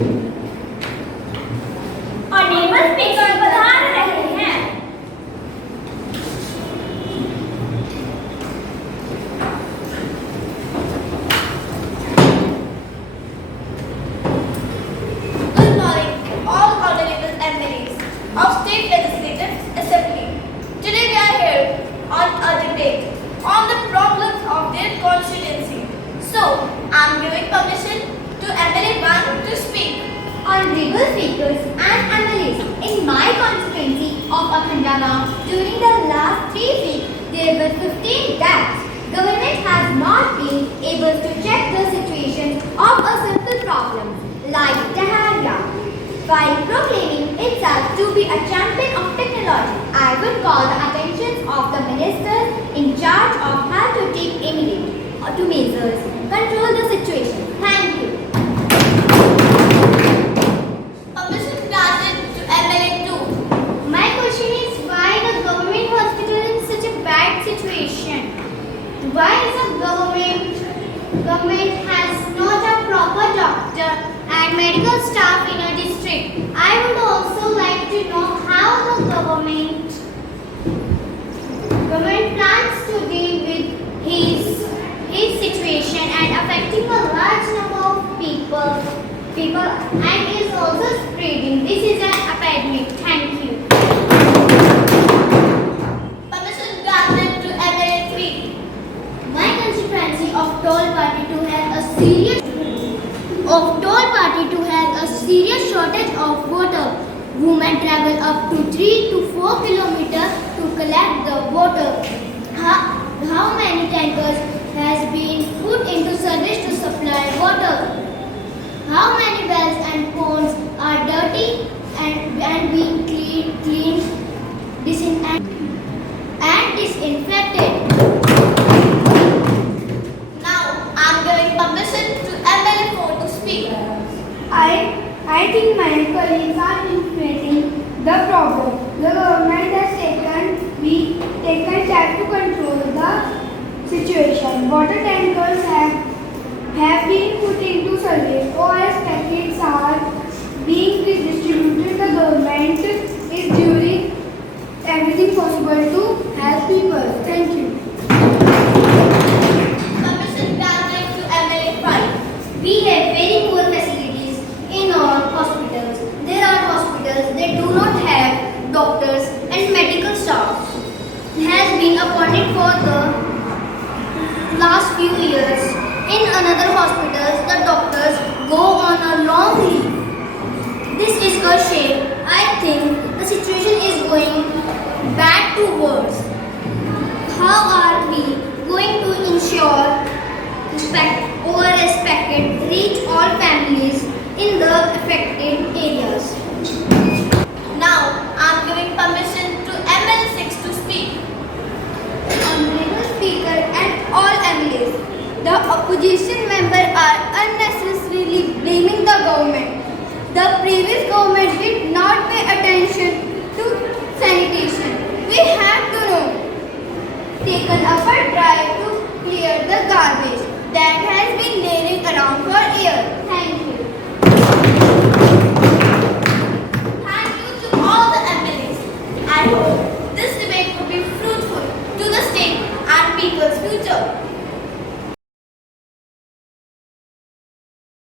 Honorable Speaker पधार रहे हैं। Good morning, all honorable MLAs of State Legislative Assembly. Today we are here on a debate on the problems of their constituency. So, I am giving permission to MLA 1 to speak. Honorable speakers and MLAs, in my constituency of Akhandala, during the last 3 weeks, there were 15 deaths. Government has not been able to check the situation of a simple problem like diarrhea. While proclaiming itself to be a champion of technology, I would call the attention of the ministers in charge of health to take immediate measures, control the situation. Thank you. Permission granted to MLA 2. My question is why the government hospital is in such a bad situation? Why is the government has not a proper doctor and medical staff in a district? I would also like to know how the government plans to deal with his situation and affecting a large number of people and is also spreading. This is an epidemic. Thank you. Permission granted to MLA 3. My constituency of Toll Party to has a serious shortage of water. Women travel up to 3 to 4 kilometers to collect the water. How many tankers has been put into service to supply water? How many wells and ponds are dirty and being cleaned and disinfected? Now, I am giving permission to MLA 4 to speak. I think my colleagues are inflating the problem. The government has taken steps to control the situation. Water tankers have been put into service. ORS packets are being distributed. The government is doing everything possible to help people. Thank you. Permission granted to MLA 5. We have very poor facilities in our hospitals. There are hospitals that do not have doctors and medical staff. Has been appointed for the last few years. In another hospitals, the doctors go on a long leave. This is a shame. I think the situation is going bad to worse. How are we going to ensure ORS packet reach all families in the affected areas? Now, I am giving permission to MLA 6 to speak. Honorable Speaker and all MLAs, the opposition